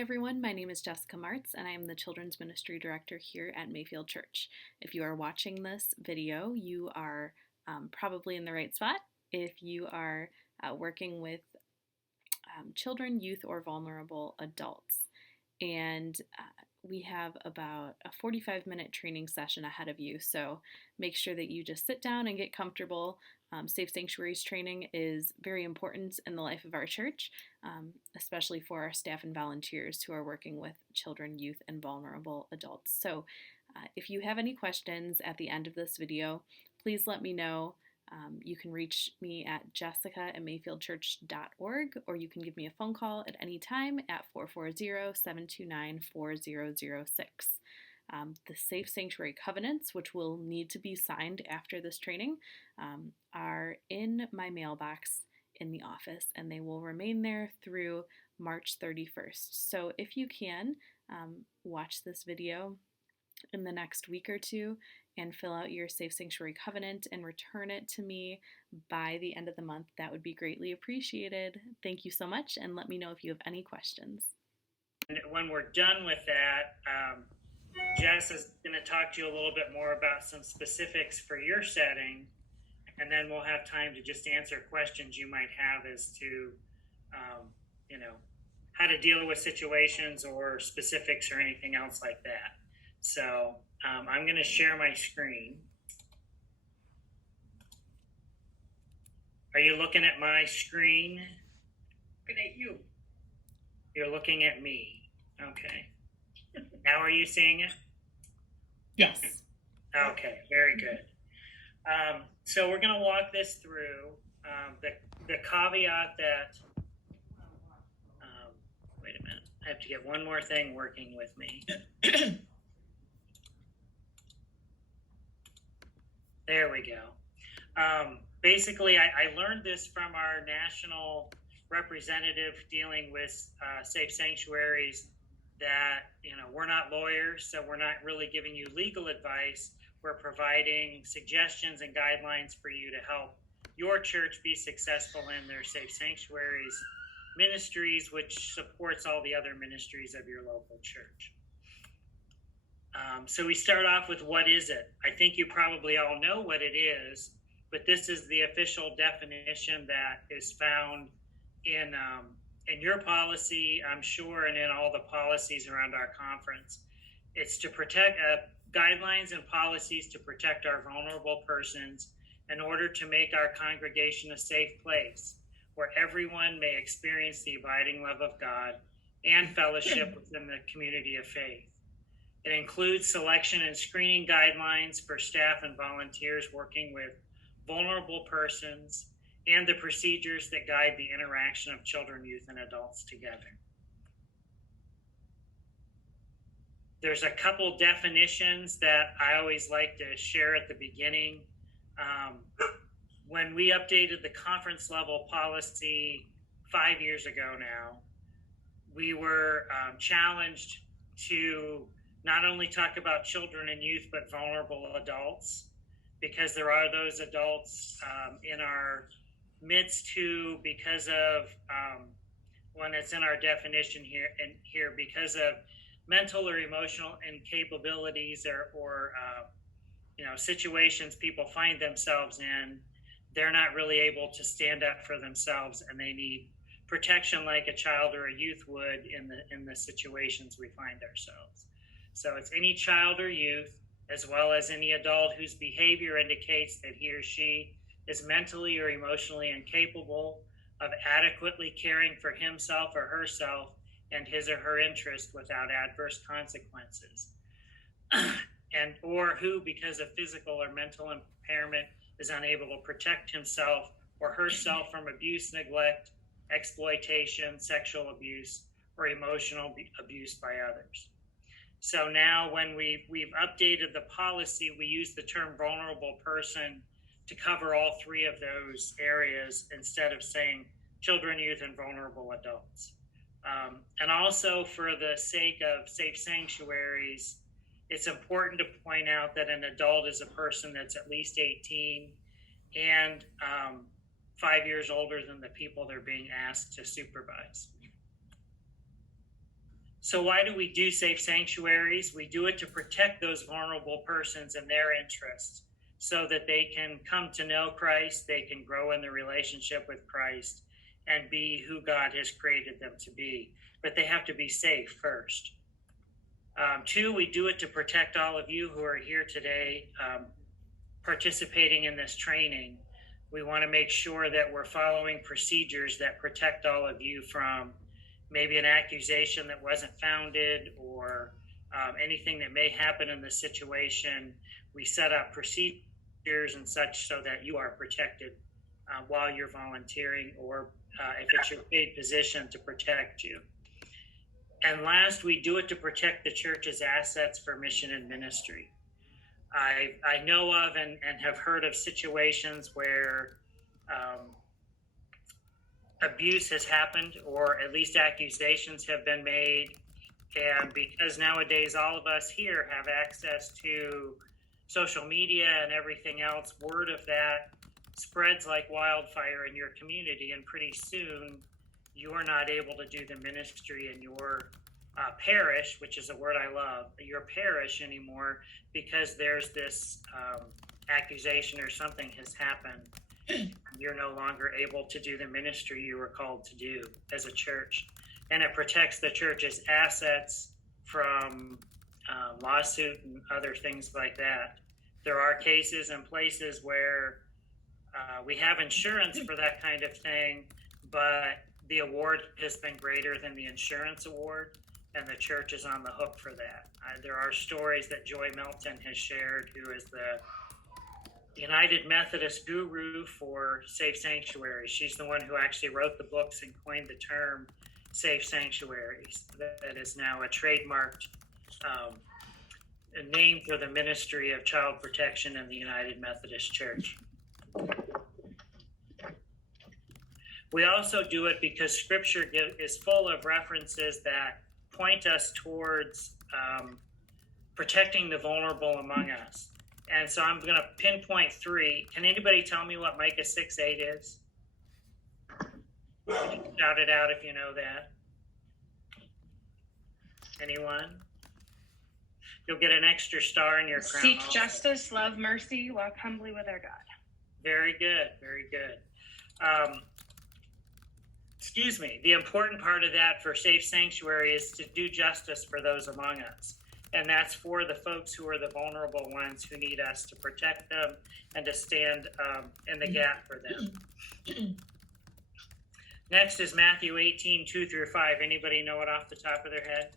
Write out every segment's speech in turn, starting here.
Everyone, my name is Jessica Martz and I am the Children's Ministry Director here at Mayfield Church. If you are watching this video, you are probably in the right spot. If you are working with children, youth, or vulnerable adults. And we have about a 45-minute training session ahead of you, so make sure that you just sit down and get comfortable. Safe Sanctuaries training is very important in the life of our church, especially for our staff and volunteers who are working with children, youth, and vulnerable adults. So if you have any questions at the end of this video, please let me know. You can reach me at jessica@mayfieldchurch.org, or you can give me a phone call at any time at 440-729-4006. The Safe Sanctuary Covenants, which will need to be signed after this training, are in my mailbox in the office, and they will remain there through March 31st. So if you can, watch this video in the next week or two and fill out your Safe Sanctuary Covenant and return it to me by the end of the month. That would be greatly appreciated. Thank you so much, and let me know if you have any questions. And when we're done with that, Jess is going to talk to you a little bit more about some specifics for your setting, and then we'll have time to just answer questions you might have as to, how to deal with situations or specifics or anything else like that. So I'm going to share my screen. Are you looking at my screen? Looking at you. You're looking at me. Okay. Now are you seeing it? Yes. Okay, very good. So we're going to walk this through. The caveat that, wait a minute, I have to get one more thing working with me. There we go. Basically, I learned this from our national representative dealing with Safe Sanctuaries, that we're not lawyers, so we're not really giving you legal advice. We're providing suggestions and guidelines for you to help your church be successful in their Safe Sanctuaries ministries, which supports all the other ministries of your local church. So we start off with, what is it? I think you probably all know what it is, but this is the official definition that is found in your policy, I'm sure, and in all the policies around our conference. It's to protect guidelines and policies to protect our vulnerable persons in order to make our congregation a safe place where everyone may experience the abiding love of God and fellowship within the community of faith. It includes selection and screening guidelines for staff and volunteers working with vulnerable persons, and the procedures that guide the interaction of children, youth, and adults together. There's a couple definitions that I always like to share at the beginning. When we updated the conference level policy 5 years ago now, we were challenged to not only talk about children and youth, but vulnerable adults, because there are those adults in our midst who, because of when it's in our definition here, because of mental or emotional incapabilities or situations people find themselves in, they're not really able to stand up for themselves, and they need protection like a child or a youth would in the situations we find ourselves. So it's any child or youth, as well as any adult whose behavior indicates that he or she is mentally or emotionally incapable of adequately caring for himself or herself and his or her interest without adverse consequences, or who, because of physical or mental impairment, is unable to protect himself or herself from abuse, neglect, exploitation, sexual abuse, or emotional abuse by others. So now when we've updated the policy, we use the term vulnerable person to cover all three of those areas instead of saying children, youth, and vulnerable adults. And also, for the sake of Safe Sanctuaries, it's important to point out that an adult is a person that's at least 18 and 5 years older than the people they're being asked to supervise. So why do we do safe sanctuaries? We do it to protect those vulnerable persons and their interests so that they can come to know Christ, they can grow in the relationship with Christ and be who God has created them to be. But they have to be safe first. Two, we do it to protect all of you who are here today participating in this training. We want to make sure that we're following procedures that protect all of you from maybe an accusation that wasn't founded or anything that may happen in the situation. We set up procedures and such so that you are protected while you're volunteering, or if it's your paid position, to protect you. And last, we do it to protect the church's assets for mission and ministry. I know of and have heard of situations where abuse has happened, or at least accusations have been made. And because nowadays all of us here have access to social media and everything else, word of that spreads like wildfire in your community. And pretty soon you're not able to do the ministry in your parish, which is a word I love, your parish anymore, because there's this accusation or something has happened. You're no longer able to do the ministry you were called to do as a church. And it protects the church's assets from lawsuit and other things like that. There are cases and places where we have insurance for that kind of thing, but the award has been greater than the insurance award, and the church is on the hook for that. There are stories that Joy Melton has shared, who is the United Methodist guru for safe sanctuaries. She's the one who actually wrote the books and coined the term safe sanctuaries. That is now a trademarked a name for the ministry of child protection in the United Methodist Church. We also do it because Scripture is full of references that point us towards protecting the vulnerable among us. And so I'm going to pinpoint three. Can anybody tell me what Micah 6:8 is? Shout it out if you know that. Anyone? You'll get an extra star in your crown. Seek justice, love mercy, walk humbly with our God. Very good, very good. Excuse me. The important part of that for Safe Sanctuary is to do justice for those among us. And that's for the folks who are the vulnerable ones who need us to protect them and to stand in the gap for them. Next is Matthew 18:2-5. Anybody know it off the top of their head?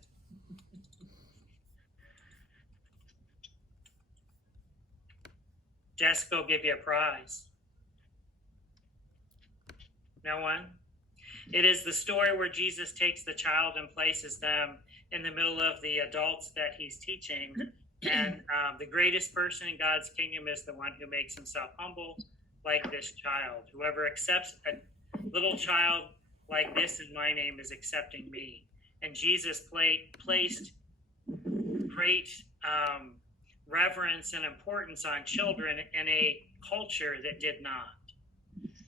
Jessica will give you a prize. No one? It is the story where Jesus takes the child and places them in the middle of the adults that he's teaching. And the greatest person in God's kingdom is the one who makes himself humble like this child. Whoever accepts a little child like this in my name is accepting me. And Jesus placed great reverence and importance on children in a culture that did not.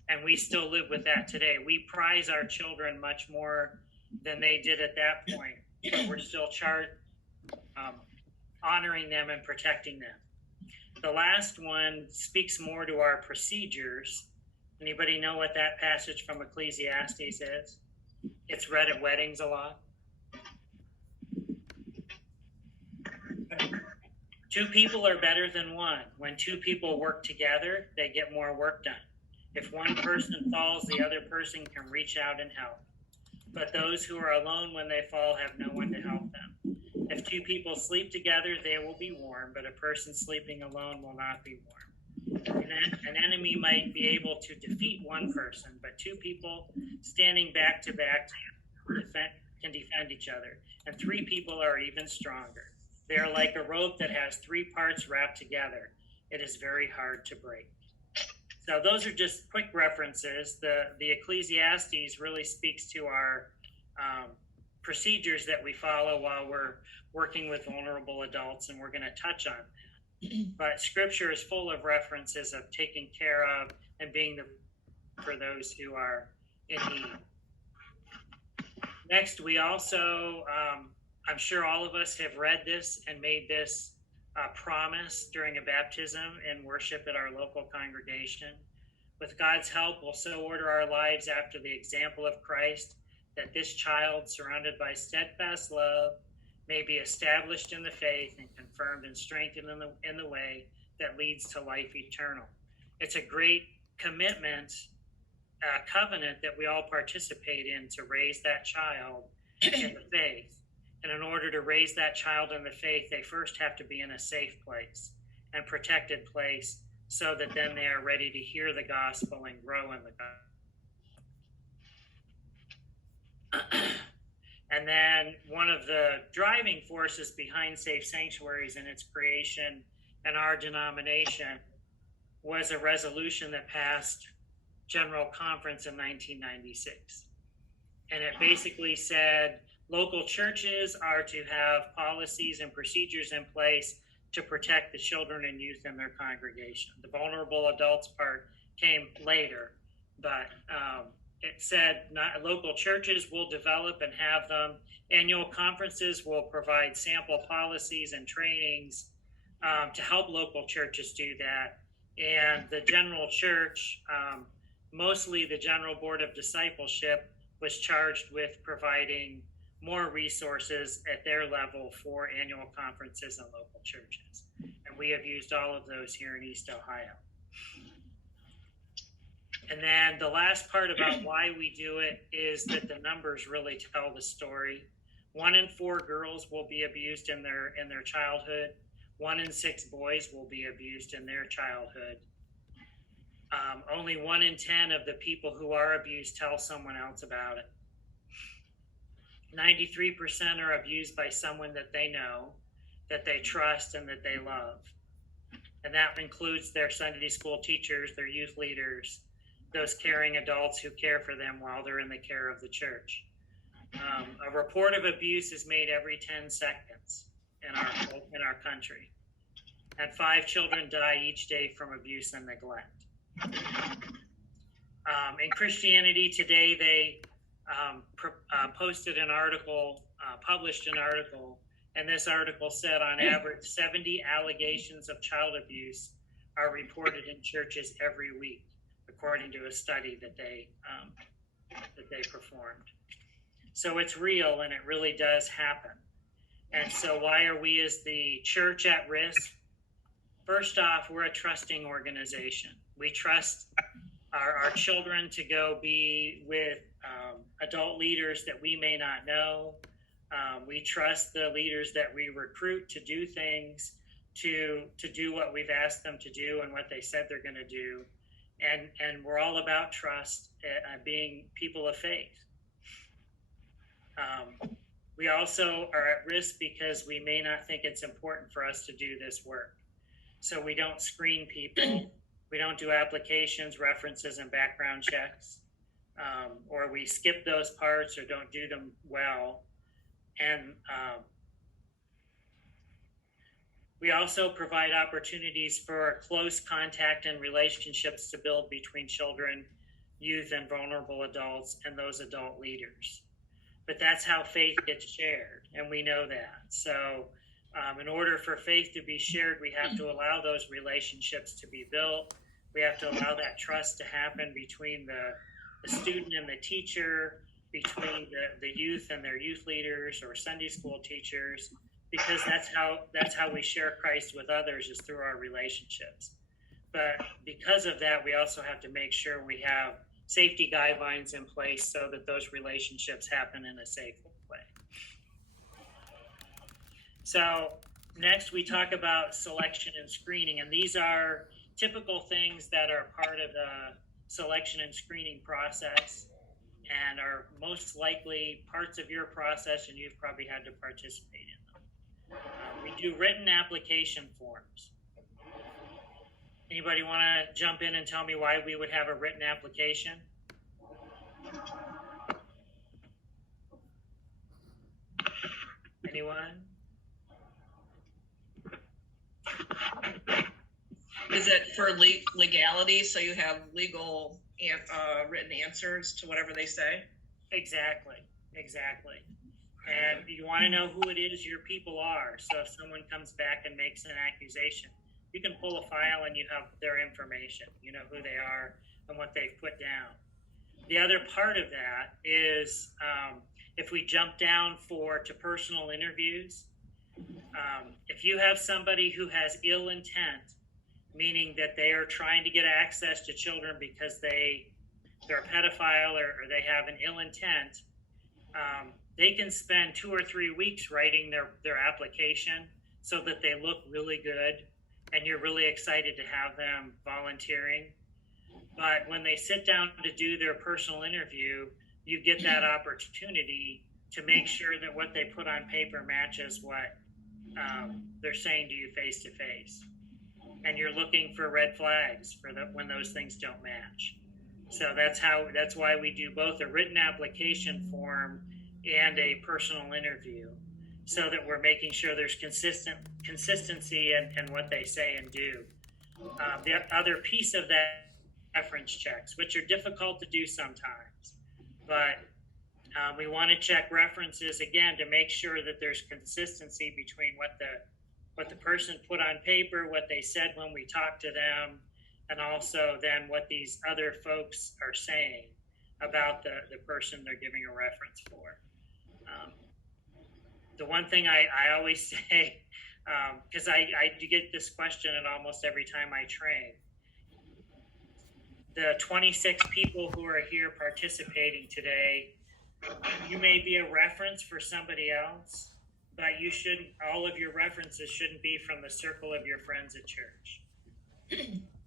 And we still live with that today. We prize our children much more than they did at that point, but we're still honoring them and protecting them. The last one speaks more to our procedures. Anybody know what that passage from Ecclesiastes is? It's read at weddings a lot. Two people are better than one. When two people work together, they get more work done. If one person falls, the other person can reach out and help. But those who are alone when they fall have no one to help them. If two people sleep together, they will be warm, but a person sleeping alone will not be warm. An enemy might be able to defeat one person, but two people standing back to back can defend each other. And three people are even stronger. They are like a rope that has three parts wrapped together. It is very hard to break. So those are just quick references. The Ecclesiastes really speaks to our procedures that we follow while we're working with vulnerable adults, and we're going to touch on that. But Scripture is full of references of taking care of and being there for those who are in need. Next, we also I'm sure all of us have read this and made this promise during a baptism and worship at our local congregation. With God's help, we'll so order our lives after the example of Christ that this child, surrounded by steadfast love, may be established in the faith and confirmed and strengthened in the way that leads to life eternal. It's a great commitment, covenant that we all participate in to raise that child in the faith. And in order to raise that child in the faith, they first have to be in a safe place and protected place so that then they are ready to hear the gospel and grow in the gospel. And then one of the driving forces behind Safe Sanctuaries and its creation and our denomination was a resolution that passed General Conference in 1996. And it basically said local churches are to have policies and procedures in place to protect the children and youth in their congregation. The vulnerable adults part came later, but it said local churches will develop and have them. Annual conferences will provide sample policies and trainings to help local churches do that. And the general church, mostly the General Board of Discipleship, was charged with providing more resources at their level for annual conferences and local churches. And we have used all of those here in East Ohio. And then the last part about why we do it is that the numbers really tell the story. 1 in 4 girls will be abused in their childhood. 1 in 6 boys will be abused in their childhood. Only 1 in 10 of the people who are abused tell someone else about it. 93% are abused by someone that they know, that they trust, and that they love. And that includes their Sunday school teachers, their youth leaders, those caring adults who care for them while they're in the care of the church. A report of abuse is made every 10 seconds in our country. And 5 children die each day from abuse and neglect. In Christianity Today, they posted an article, published an article, and this article said on average 70 allegations of child abuse are reported in churches every week, according to a study that they performed. So it's real, and it really does happen. And so why are we as the church at risk? First off, we're a trusting organization. We trust our children to go be with adult leaders that we may not know. We trust the leaders that we recruit to do things, to do what we've asked them to do and what they said they're going to do. And we're all about trust, being people of faith. We also are at risk because we may not think it's important for us to do this work. So we don't screen people. We don't do applications, references, and background checks. Or we skip those parts or don't do them well. And we also provide opportunities for close contact and relationships to build between children, youth, and vulnerable adults and those adult leaders. But that's how faith gets shared, and we know that. So in order for faith to be shared, we have to allow those relationships to be built. We have to allow that trust to happen between the student and the teacher, between the youth and their youth leaders or Sunday school teachers, because that's how we share Christ with others, is through our relationships. But because of that, we also have to make sure we have safety guidelines in place so that those relationships happen in a safe way. So next we talk about selection and screening, and these are typical things that are part of the selection and screening process and are most likely parts of your process, and you've probably had to participate in them. We do written application forms. Anybody want to jump in and tell me why we would have a written application? Anyone? Is it for legality, so you have legal written answers to whatever they say? Exactly. And you want to know who it is your people are. So if someone comes back and makes an accusation, you can pull a file and you have their information. You know who they are and what they've put down. The other part of that is if we jump down to personal interviews, if you have somebody who has ill intent, meaning that they are trying to get access to children because they're a pedophile or they have an ill intent, they can spend 2 or 3 weeks writing their application so that they look really good and you're really excited to have them volunteering. But when they sit down to do their personal interview, you get that opportunity to make sure that what they put on paper matches what they're saying to you face to face. And you're looking for red flags when those things don't match. So that's why we do both a written application form and a personal interview, so that we're making sure there's consistency in what they say and do. The other piece of that, reference checks, which are difficult to do sometimes, but we want to check references again to make sure that there's consistency between what the person put on paper, what they said when we talked to them, and also then what these other folks are saying about the person they're giving a reference for. The one thing I always say, because I do get this question at almost every time I train, the 26 people who are here participating today, you may be a reference for somebody else, but all of your references shouldn't be from the circle of your friends at church.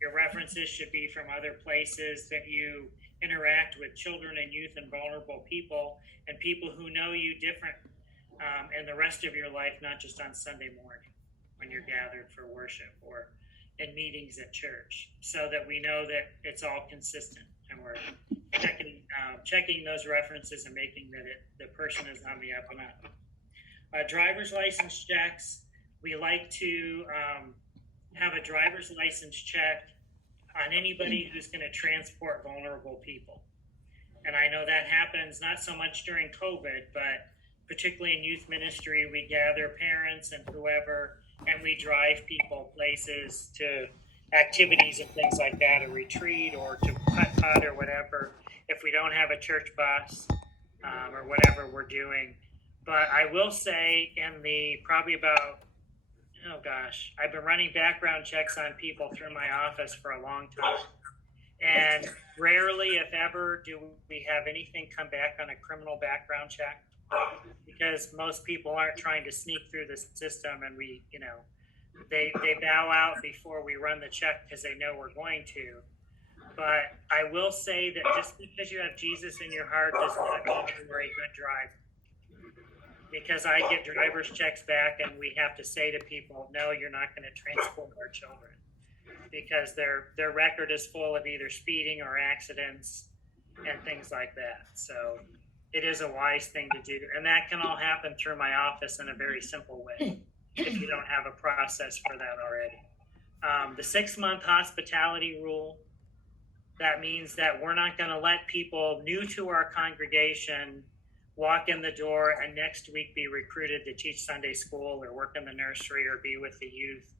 Your references should be from other places that you interact with children and youth and vulnerable people, and people who know you different in the rest of your life, not just on Sunday morning when you're gathered for worship or in meetings at church, so that we know that it's all consistent and we're checking those references and making that the person is on the up and up. Driver's license checks, we like to have a driver's license check on anybody who's going to transport vulnerable people. And I know that happens not so much during COVID, but particularly in youth ministry, we gather parents and whoever, and we drive people places to activities and things like that, a retreat or to putt or whatever, if we don't have a church bus or whatever we're doing. But I will say I've been running background checks on people through my office for a long time. And rarely, if ever, do we have anything come back on a criminal background check, because most people aren't trying to sneak through the system, and they bow out before we run the check because they know we're going to. But I will say that just because you have Jesus in your heart does not mean you're a good driver. Because I get driver's checks back and we have to say to people, no, you're not going to transport our children, because their record is full of either speeding or accidents and things like that. So it is a wise thing to do. And that can all happen through my office in a very simple way if you don't have a process for that already. The 6-month hospitality rule, that means that we're not going to let people new to our congregation walk in the door and next week be recruited to teach Sunday school or work in the nursery or be with the youth,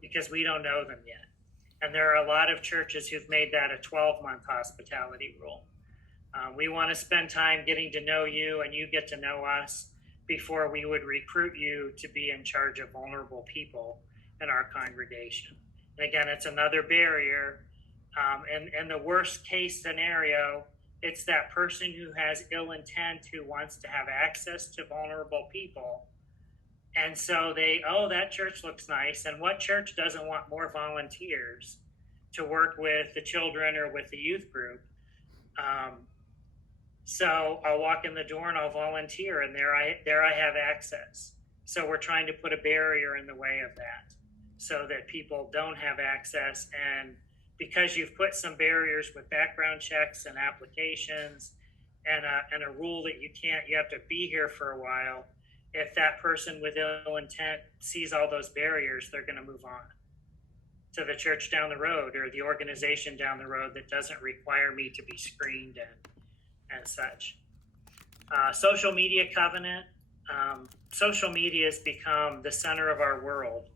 because we don't know them yet. And there are a lot of churches who've made that a 12-month hospitality rule. We want to spend time getting to know you and you get to know us before we would recruit you to be in charge of vulnerable people in our congregation. And again, it's another barrier. In the worst case scenario, it's that person who has ill intent who wants to have access to vulnerable people. And so that church looks nice. And what church doesn't want more volunteers to work with the children or with the youth group? So I'll walk in the door and I'll volunteer, and there I have access. So we're trying to put a barrier in the way of that so that people don't have access. And because you've put some barriers with background checks and applications and a rule that you have to be here for a while, if that person with ill intent sees all those barriers, they're going to move on to the church down the road or the organization down the road that doesn't require me to be screened and such. Social media covenant. social media has become the center of our world,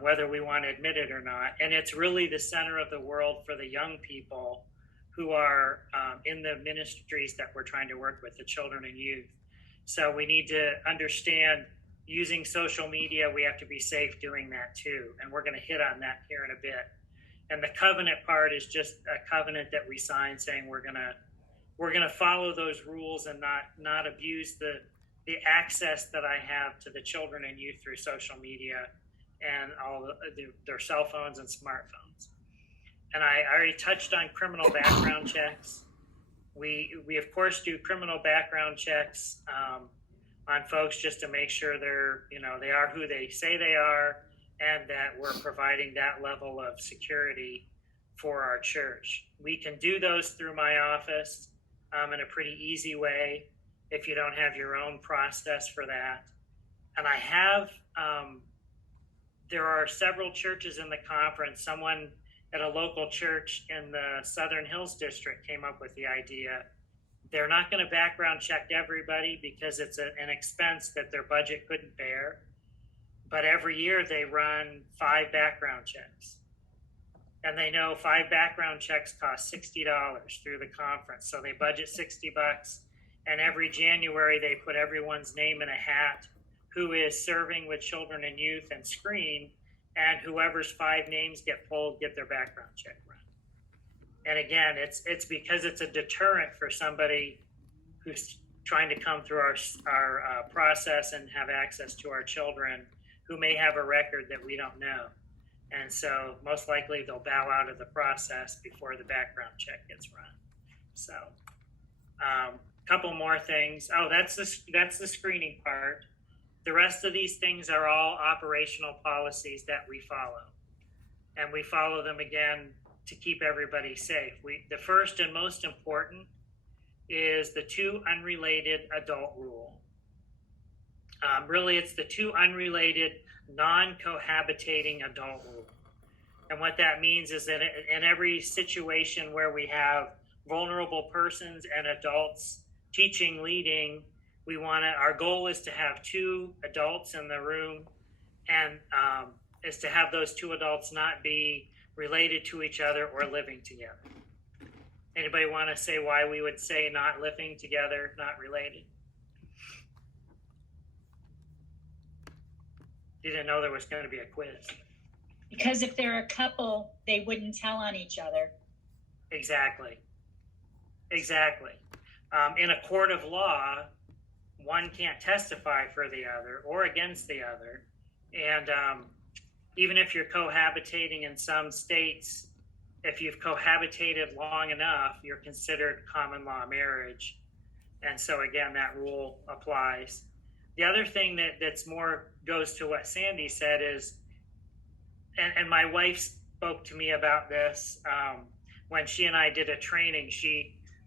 whether we want to admit it or not. And it's really the center of the world for the young people who are in the ministries that we're trying to work with, the children and youth. So we need to understand using social media, we have to be safe doing that too. And we're going to hit on that here in a bit. And the covenant part is just a covenant that we sign saying we're going to follow those rules and not abuse the access that I have to the children and youth through social media and all their cell phones and smartphones. And I already touched on criminal background checks. We of course do criminal background checks on folks just to make sure they are who they say they are, and that we're providing that level of security for our church. We can do those through my office in a pretty easy way if you don't have your own process for that. And I have, there are several churches in the conference. Someone at a local church in the Southern Hills District came up with the idea. They're not going to background check everybody because it's an expense that their budget couldn't bear. But every year they run 5 background checks. And they know 5 background checks cost $60 through the conference. So they budget $60. And every January they put everyone's name in a hat who is serving with children and youth and screen. And whoever's 5 names get pulled, get their background check run. And again, it's because it's a deterrent for somebody who's trying to come through our process and have access to our children who may have a record that we don't know. And so most likely they'll bow out of the process before the background check gets run. So couple more things. Oh, that's the screening part. The rest of these things are all operational policies that we follow. And we follow them again to keep everybody safe. The first and most important is the 2 unrelated adult rule. Really, it's the 2 unrelated non-cohabitating adult rule. And what that means is that in every situation where we have vulnerable persons and adults teaching, leading, our goal is to have 2 adults in the room, and is to have those 2 adults not be related to each other or living together. Anybody want to say why we would say not living together, not related? You didn't know there was going to be a quiz. Because if they're a couple, they wouldn't tell on each other. Exactly. In a court of law, one can't testify for the other or against the other. And even if you're cohabitating in some states, if you've cohabitated long enough, you're considered common law marriage. And so again, that rule applies. The other thing that's more goes to what Sandy said is, and my wife spoke to me about this when she and I did a training.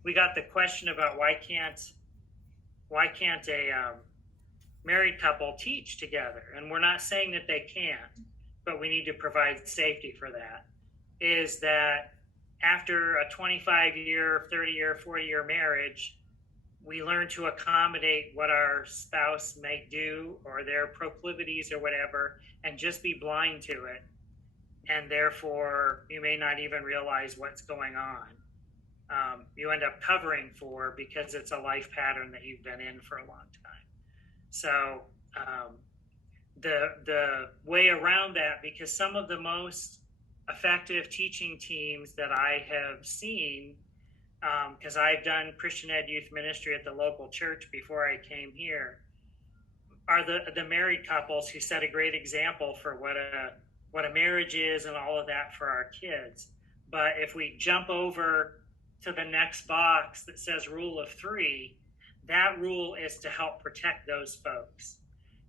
We got the question about why can't a married couple teach together? And we're not saying that they can't, but we need to provide safety for that. Is that after a 25-year, 30-year, 40-year marriage, we learn to accommodate what our spouse might do or their proclivities or whatever, and just be blind to it. And therefore, you may not even realize what's going on. You end up covering for because it's a life pattern that you've been in for a long time. So the way around that, because some of the most effective teaching teams that I have seen, because I've done Christian Ed youth ministry at the local church before I came here, are the married couples who set a great example for what a marriage is and all of that for our kids. But if we jump over to the next box that says rule of 3, that rule is to help protect those folks.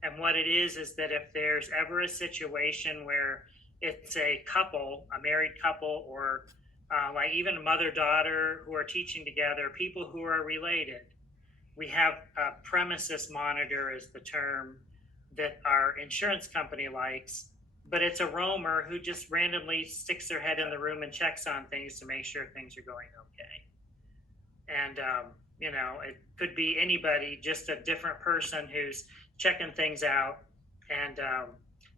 And what it is that if there's ever a situation where it's a couple, a married couple, or like even a mother-daughter who are teaching together, people who are related, we have a premises monitor is the term that our insurance company likes, but it's a roamer who just randomly sticks their head in the room and checks on things to make sure things are going okay. And It could be anybody, just a different person who's checking things out. And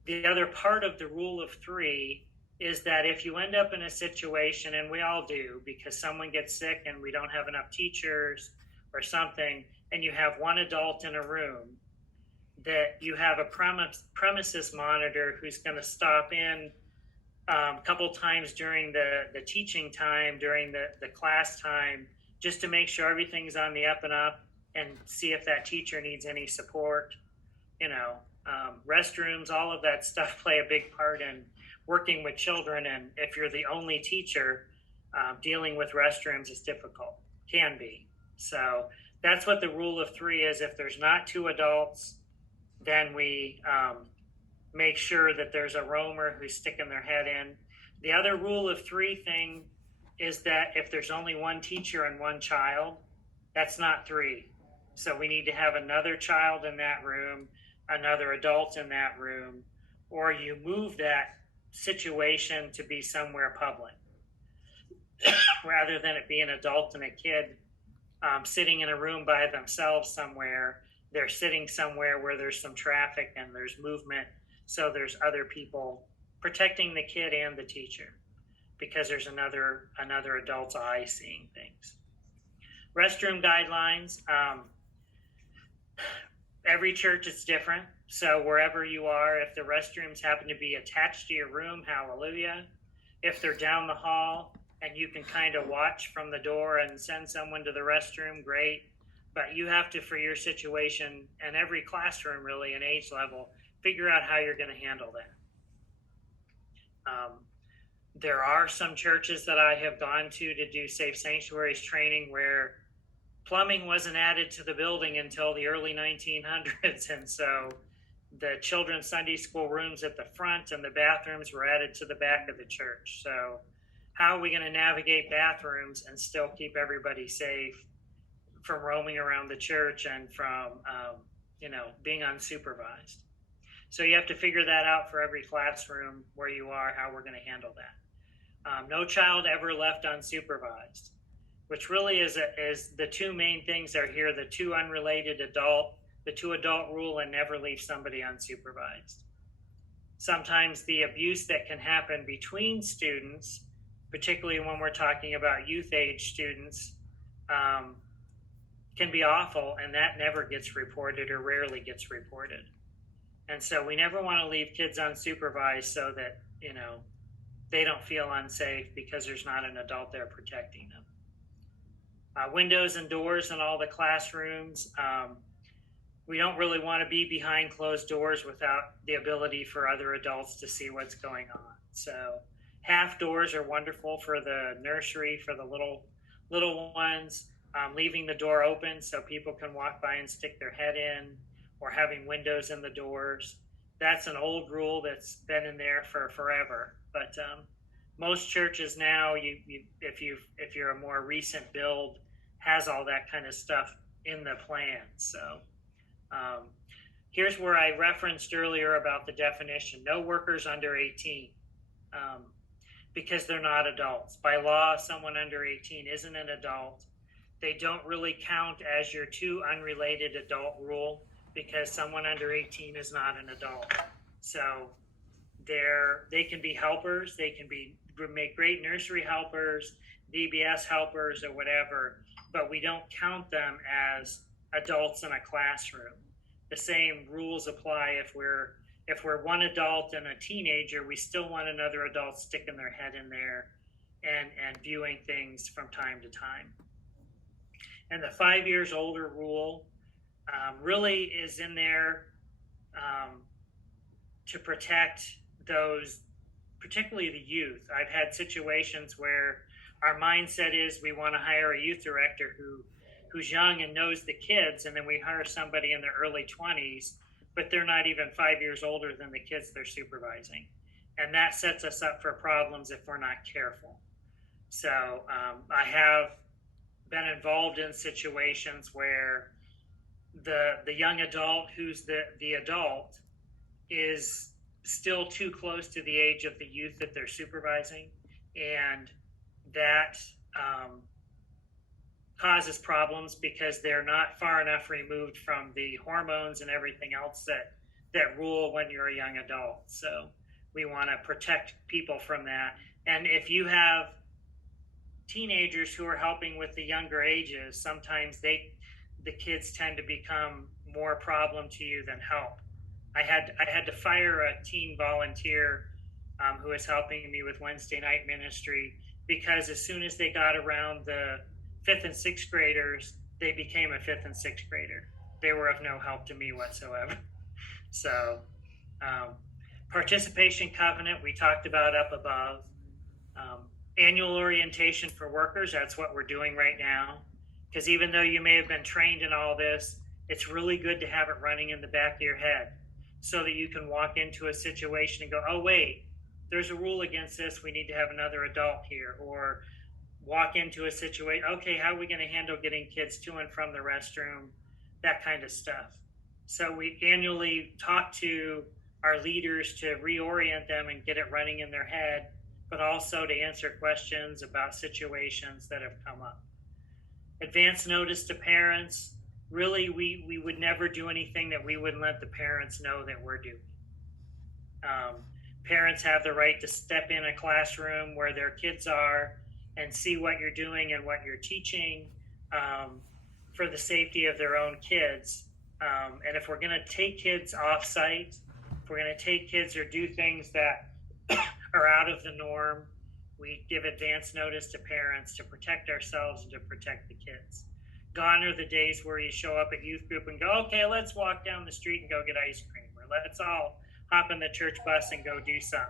the other part of the rule of three is that if you end up in a situation, and we all do, because someone gets sick and we don't have enough teachers or something, and you have one adult in a room, that you have a premises monitor who's going to stop in a couple times during the teaching time, during the class time, just to make sure everything's on the up and up and see if that teacher needs any support. Restrooms, all of that stuff play a big part in working with children. And if you're the only teacher, dealing with restrooms is difficult, can be. So that's what the rule of three is. If there's not two adults, then we make sure that there's a roamer who's sticking their head in. The other rule of three thing is that if there's only one teacher and one child, that's not three. So we need to have another child in that room, another adult in that room, or you move that situation to be somewhere public rather than it be an adult and a kid sitting in a room by themselves somewhere. They're sitting somewhere where there's some traffic and there's movement. So there's other people protecting the kid and the teacher because there's another adult's eye seeing things. Restroom guidelines. Every church is different. So wherever you are, if the restrooms happen to be attached to your room, hallelujah. If they're down the hall and you can kind of watch from the door and send someone to the restroom, great. But you have to, for your situation and every classroom really and age level, figure out how you're going to handle that. There are some churches that I have gone to do Safe Sanctuaries training where plumbing wasn't added to the building until the early 1900s. And so the children's Sunday school rooms at the front and the bathrooms were added to the back of the church. So how are we going to navigate bathrooms and still keep everybody safe from roaming around the church and from, being unsupervised? So you have to figure that out for every classroom where you are, how we're going to handle that. No child ever left unsupervised, which really is the two main things are here, the two adult rule, and never leave somebody unsupervised. Sometimes the abuse that can happen between students, particularly when we're talking about youth age students, can be awful, and that never gets reported or rarely gets reported. And so we never want to leave kids unsupervised so that, they don't feel unsafe because there's not an adult there protecting them. Windows and doors in all the classrooms. We don't really want to be behind closed doors without the ability for other adults to see what's going on. So half doors are wonderful for the nursery, for the little ones. Leaving the door open so people can walk by and stick their head in, or having windows in the doors. That's an old rule that's been in there for forever. But most churches now, if you're a more recent build, has all that kind of stuff in the plan. So here's where I referenced earlier about the definition: no workers under 18, because they're not adults. By law, someone under 18 isn't an adult. They don't really count as your two unrelated adult rule because someone under 18 is not an adult. So they can be helpers. They can make great nursery helpers, DBS helpers, or whatever, but we don't count them as adults in a classroom. The same rules apply if we're one adult and a teenager. We still want another adult sticking their head in there and viewing things from time to time. And the 5 years older rule really is in there to protect those, particularly the youth. I've had situations where our mindset is we want to hire a youth director who's young and knows the kids, and then we hire somebody in their early 20s, but they're not even 5 years older than the kids they're supervising. And that sets us up for problems if we're not careful. So I have been involved in situations where the young adult who's the adult is still too close to the age of the youth that they're supervising, and that causes problems because they're not far enough removed from the hormones and everything else that rule when you're a young adult. So we want to protect people from that. And if you have teenagers who are helping with the younger ages, sometimes the kids tend to become more problem to you than help. I had to fire a teen volunteer who was helping me with Wednesday night ministry, because as soon as they got around the 5th and 6th graders, they became a 5th and 6th grader. They were of no help to me whatsoever. So participation covenant, we talked about up above. Annual orientation for workers, that's what we're doing right now. Because even though you may have been trained in all this, it's really good to have it running in the back of your head so that you can walk into a situation and go, oh, wait, there's a rule against this. We need to have another adult here. Or walk into a situation, okay, how are we going to handle getting kids to and from the restroom? That kind of stuff. So we annually talk to our leaders to reorient them and get it running in their head, but also to answer questions about situations that have come up. Advance notice to parents. Really, we would never do anything that we wouldn't let the parents know that we're doing. Parents have the right to step in a classroom where their kids are and see what you're doing and what you're teaching for the safety of their own kids. And if we're going to take kids off site, if we're going to take kids or do things that are out of the norm, we give advance notice to parents to protect ourselves and to protect the kids. Gone are the days where you show up at youth group and go, okay, let's walk down the street and go get ice cream, or let's all hop in the church bus and go do something.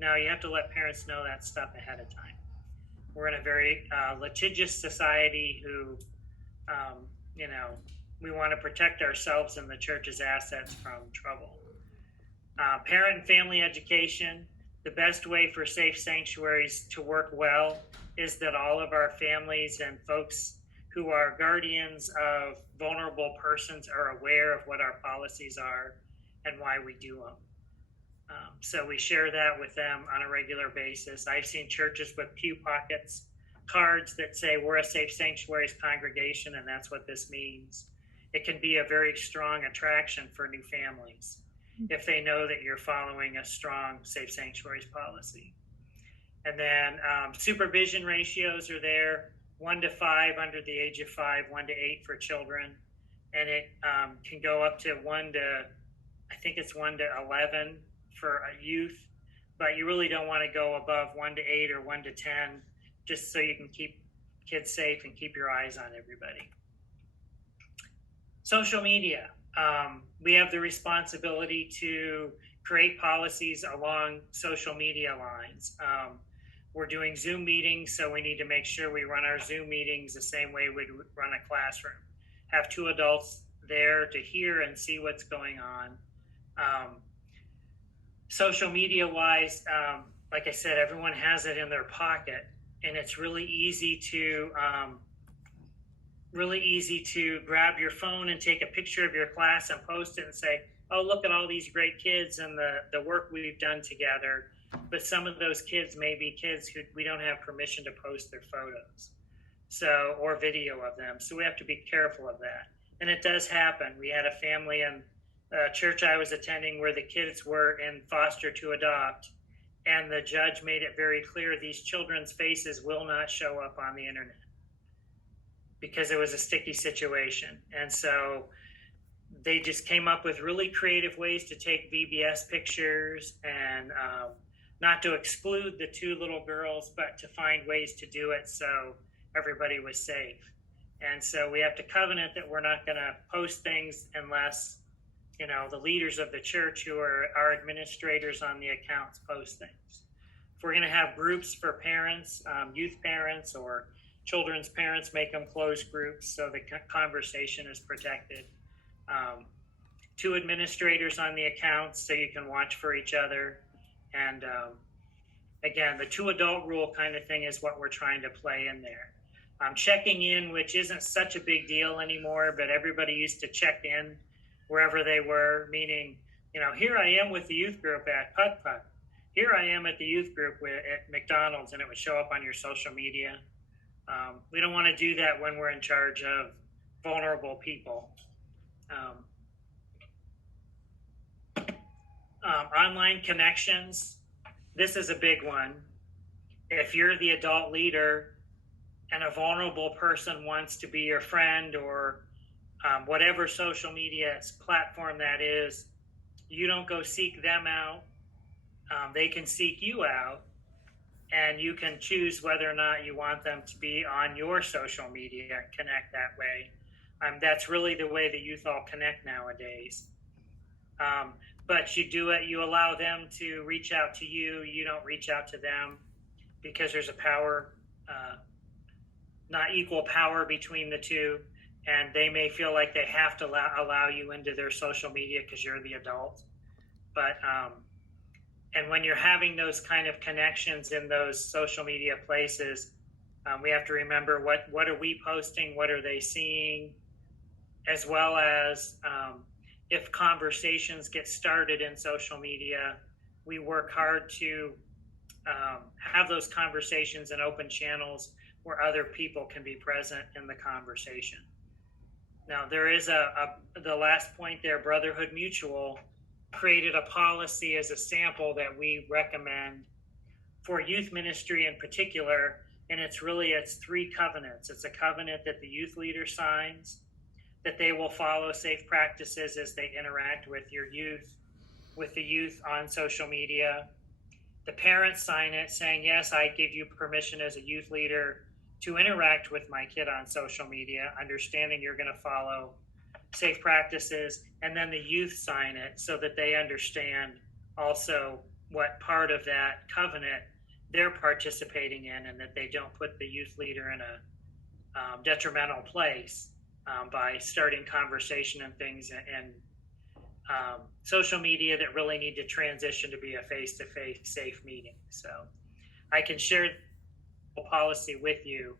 No, you have to let parents know that stuff ahead of time. We're in a very litigious society who, we want to protect ourselves and the church's assets from trouble. Parent and family education. The best way for safe sanctuaries to work well is that all of our families and folks who are guardians of vulnerable persons are aware of what our policies are and why we do them. So we share that with them on a regular basis. I've seen churches with pew pockets, cards that say we're a safe sanctuaries congregation, and that's what this means. It can be a very strong attraction for new families if they know that you're following a strong safe sanctuaries policy. And then supervision ratios are there, 1 to 5 under the age of 5, 1 to 8 for children. And it can go up to 1 to 11 for youth, but you really don't want to go above 1 to 8 or 1 to 10, just so you can keep kids safe and keep your eyes on everybody. Social media. We have the responsibility to create policies along social media lines. We're doing Zoom meetings, so we need to make sure we run our Zoom meetings the same way we'd run a classroom. Have 2 adults there to hear and see what's going on. Social media wise, like I said, everyone has it in their pocket, and it's really easy to grab your phone and take a picture of your class and post it and say, oh, look at all these great kids and the work we've done together. But some of those kids may be kids who we don't have permission to post their photos, or video of them. So we have to be careful of that. And it does happen. We had a family in a church I was attending where the kids were in foster to adopt, and the judge made it very clear these children's faces will not show up on the internet, because it was a sticky situation. And so they just came up with really creative ways to take VBS pictures and not to exclude the 2 little girls, but to find ways to do it so everybody was safe. And so we have to covenant that we're not going to post things unless, the leaders of the church, who are our administrators on the accounts, post things. If we're going to have groups for parents, youth parents or children's parents, make them closed groups so the conversation is protected. 2 administrators on the accounts so you can watch for each other. And again, the 2 adult rule kind of thing is what we're trying to play in there. Checking in, which isn't such a big deal anymore, but everybody used to check in wherever they were, meaning, here I am with the youth group at Putt Putt. Here I am at the youth group at McDonald's, and it would show up on your social media. We don't want to do that when we're in charge of vulnerable people. Online connections, this is a big one. If you're the adult leader and a vulnerable person wants to be your friend or whatever social media platform that is, you don't go seek them out. They can seek you out, and you can choose whether or not you want them to be on your social media and connect that way. That's really the way the youth all connect nowadays. But you do it, you allow them to reach out to you, you don't reach out to them, because there's a power, not equal power between the two, and they may feel like they have to allow you into their social media because you're the adult. But and when you're having those kind of connections in those social media places, we have to remember what are we posting, what are they seeing, as well as if conversations get started in social media, we work hard to have those conversations in open channels where other people can be present in the conversation. Now, there is the last point there, Brotherhood Mutual created a policy as a sample that we recommend for youth ministry in particular, and it's 3 covenants. It's a covenant that the youth leader signs, that they will follow safe practices as they interact with the youth on social media. The parents sign it saying, yes, I give you permission as a youth leader to interact with my kid on social media, understanding you're going to follow safe practices. And then the youth sign it so that they understand also what part of that covenant they're participating in, and that they don't put the youth leader in a detrimental place by starting conversation and things and social media that really need to transition to be a face-to-face safe meeting. So I can share the policy with you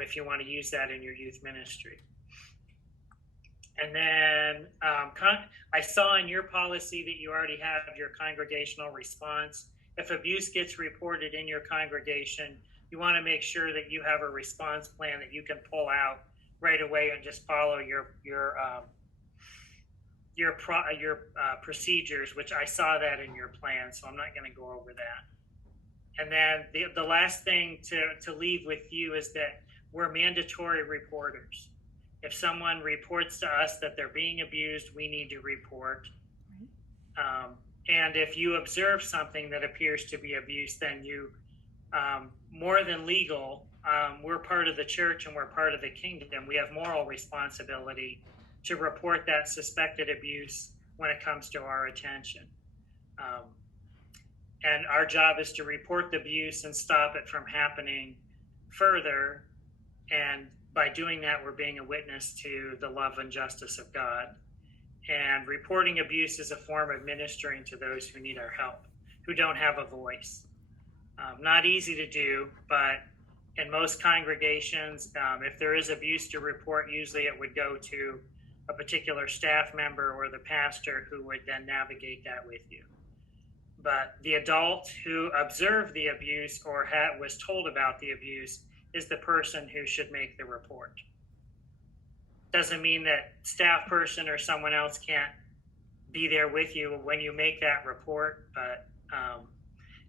if you want to use that in your youth ministry. And then I saw in your policy that you already have your congregational response. If abuse gets reported in your congregation, you want to make sure that you have a response plan that you can pull out right away and just follow your procedures, which I saw that in your plan, so I'm not going to go over that. And then the last thing to leave with you is that we're mandatory reporters. If someone reports to us that they're being abused, we need to report. And if you observe something that appears to be abuse, then you, more than legal, we're part of the church and we're part of the kingdom. We have moral responsibility to report that suspected abuse when it comes to our attention. And our job is to report the abuse and stop it from happening further. And by doing that, we're being a witness to the love and justice of God. And reporting abuse is a form of ministering to those who need our help, who don't have a voice. Not easy to do, but in most congregations, if there is abuse to report, usually it would go to a particular staff member or the pastor, who would then navigate that with you. But the adult who observed the abuse or was told about the abuse is the person who should make the report. Doesn't mean that staff person or someone else can't be there with you when you make that report, but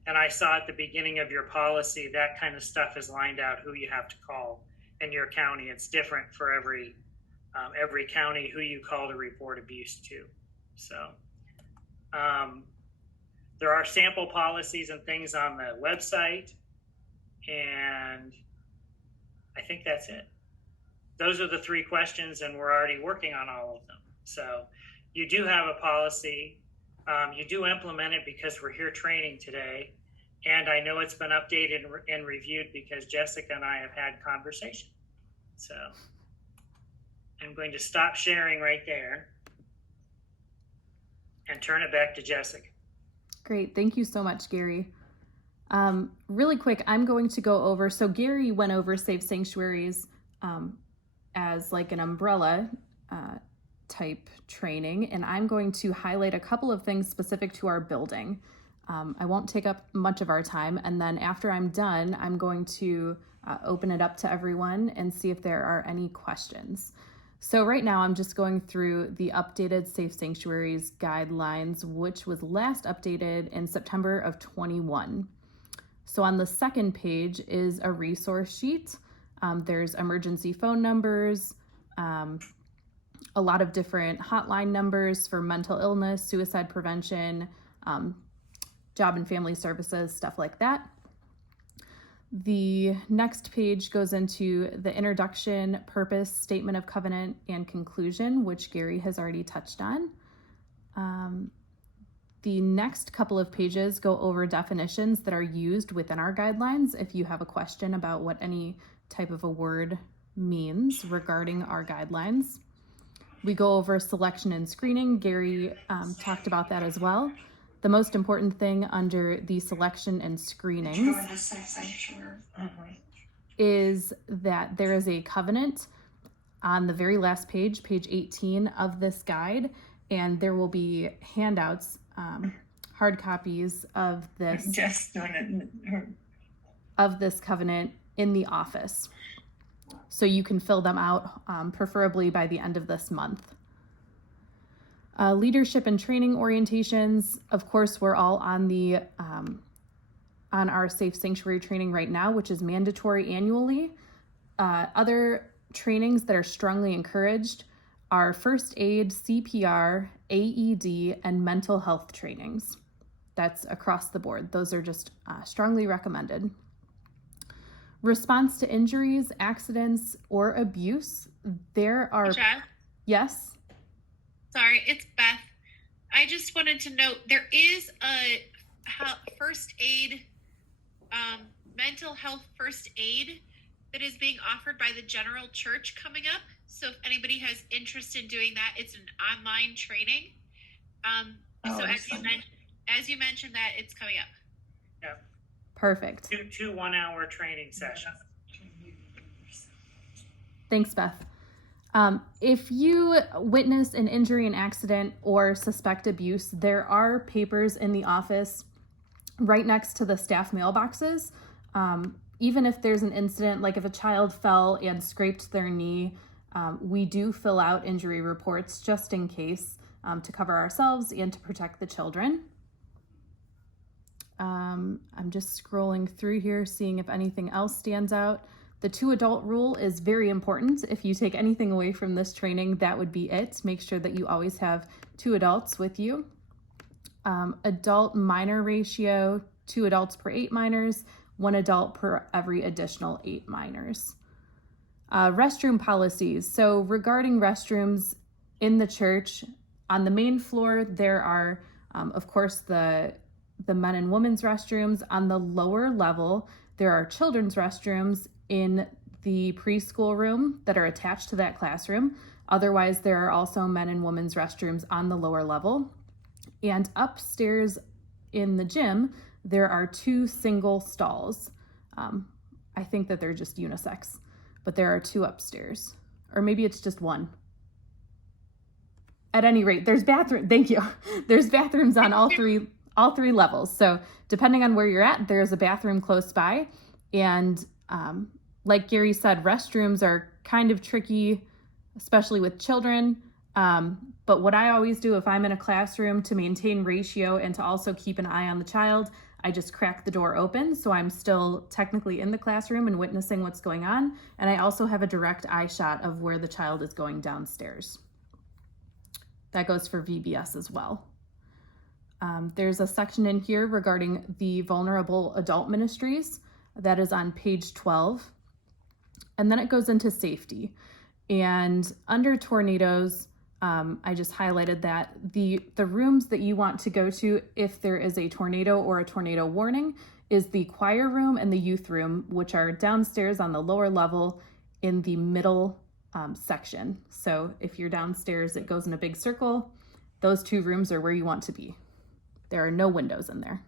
and I saw at the beginning of your policy that kind of stuff is lined out, who you have to call in your county. It's different for every county who you call to report abuse to. So there are sample policies and things on the website, and I think that's it. Those are the 3 questions, and we're already working on all of them. So you do have a policy. You do implement it because we're here training today. And I know it's been updated and reviewed because Jessica and I have had conversation. So I'm going to stop sharing right there and turn it back to Jessica. Great. Thank you so much, Gary. Really quick, I'm going to go over, so Gary went over Safe Sanctuaries as like an umbrella type training, and I'm going to highlight a couple of things specific to our building. I won't take up much of our time. And then after I'm done, I'm going to open it up to everyone and see if there are any questions. So right now I'm just going through the updated Safe Sanctuaries guidelines, which was last updated in September of 21. So on the second page is a resource sheet. There's emergency phone numbers, a lot of different hotline numbers for mental illness, suicide prevention, job and family services, stuff like that. The next page goes into the introduction, purpose, statement of covenant, and conclusion, which Gary has already touched on. The next couple of pages go over definitions that are used within our guidelines if you have a question about what any type of a word means regarding our guidelines. We go over selection and screening. Gary talked about that as well. The most important thing under the selection and screenings is that there is a covenant on the very last page, page 18 of this guide, and there will be handouts, hard copies of this covenant in the office. So you can fill them out, preferably by the end of this month. Leadership and training orientations. Of course, we're all on the on our Safe Sanctuary training right now, which is mandatory annually. Other trainings that are strongly encouraged are first aid, CPR, AED, and mental health trainings. That's across the board. Those are just strongly recommended. Response to injuries, accidents, or abuse. There are... Jeff? Yes? Sorry, it's Beth. I just wanted to note there is a first aid, mental health first aid that is being offered by the General Church coming up. So if anybody has interest in doing that, it's an online training. So as you mentioned that, it's coming up. Yeah. Perfect. Two 1-hour training sessions. Thanks, Beth. If you witness an injury, an accident, or suspect abuse, there are papers in the office right next to the staff mailboxes. Even if there's an incident, like if a child fell and scraped their knee, we do fill out injury reports just in case, to cover ourselves and to protect the children. I'm just scrolling through here, seeing if anything else stands out. The 2-adult rule is very important. If you take anything away from this training, that would be it. Make sure that you always have 2 adults with you. Adult minor ratio, 2 adults per 8 minors, 1 adult per every additional 8 minors. Restroom policies. So regarding restrooms in the church, on the main floor, there are, of course, the men and women's restrooms. On the lower level, there are children's restrooms in the preschool room that are attached to that classroom. Otherwise, there are also men and women's restrooms on the lower level. And upstairs in the gym, there are 2 single stalls. I think that they're just unisex, but there are 2 upstairs. Or maybe it's just 1. At any rate, there's bathroom. Thank you. There's bathrooms on all three levels. So depending on where you're at, there's a bathroom close by. And like Gary said, restrooms are kind of tricky, especially with children. But what I always do if I'm in a classroom to maintain ratio and to also keep an eye on the child, I just crack the door open. So I'm still technically in the classroom and witnessing what's going on. And I also have a direct eye shot of where the child is going downstairs. That goes for VBS as well. There's a section in here regarding the vulnerable adult ministries. That is on page 12. And then it goes into safety. And under tornadoes, I just highlighted that the rooms that you want to go to if there is a tornado or a tornado warning is the choir room and the youth room, which are downstairs on the lower level in the middle section. So if you're downstairs, it goes in a big circle. Those 2 rooms are where you want to be. There are no windows in there.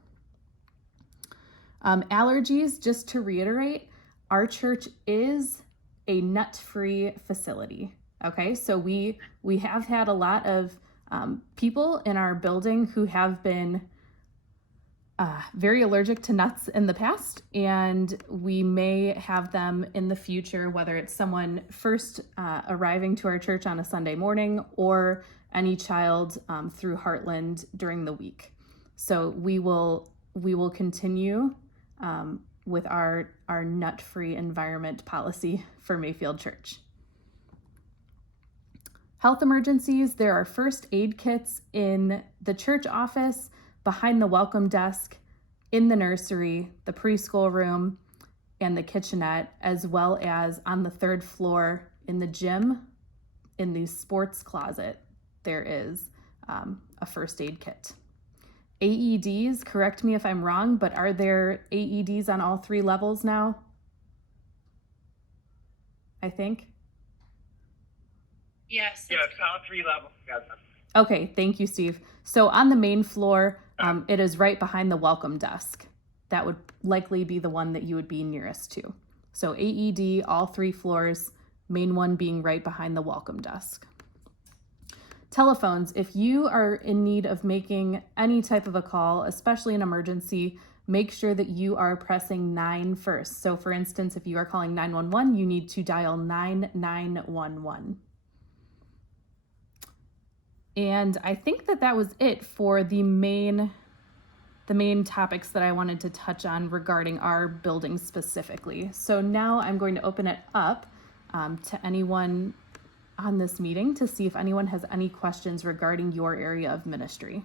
Allergies, just to reiterate, our church is a nut-free facility. Okay, so we have had a lot of people in our building who have been very allergic to nuts in the past, and we may have them in the future, whether it's someone first arriving to our church on a Sunday morning or any child through Heartland during the week. So we will continue with our nut-free environment policy for Mayfield Church. Health emergencies, there are first aid kits in the church office, behind the welcome desk, in the nursery, the preschool room, and the kitchenette, as well as on the 3rd floor in the gym, in the sports closet, there is a first aid kit. AEDs, correct me if I'm wrong, but are there AEDs on all 3 levels now? I think. Yes. Yeah, it's all 3 levels. Yeah. Okay, thank you, Steve. So on the main floor, it is right behind the welcome desk. That would likely be the one that you would be nearest to. So AED, all 3 floors, main one being right behind the welcome desk. Telephones, if you are in need of making any type of a call, especially an emergency, make sure that you are pressing 9 first. So for instance, if you are calling 911, you need to dial 9911. And I think that was it for the main topics that I wanted to touch on regarding our building specifically. So now I'm going to open it up to anyone on this meeting to see if anyone has any questions regarding your area of ministry.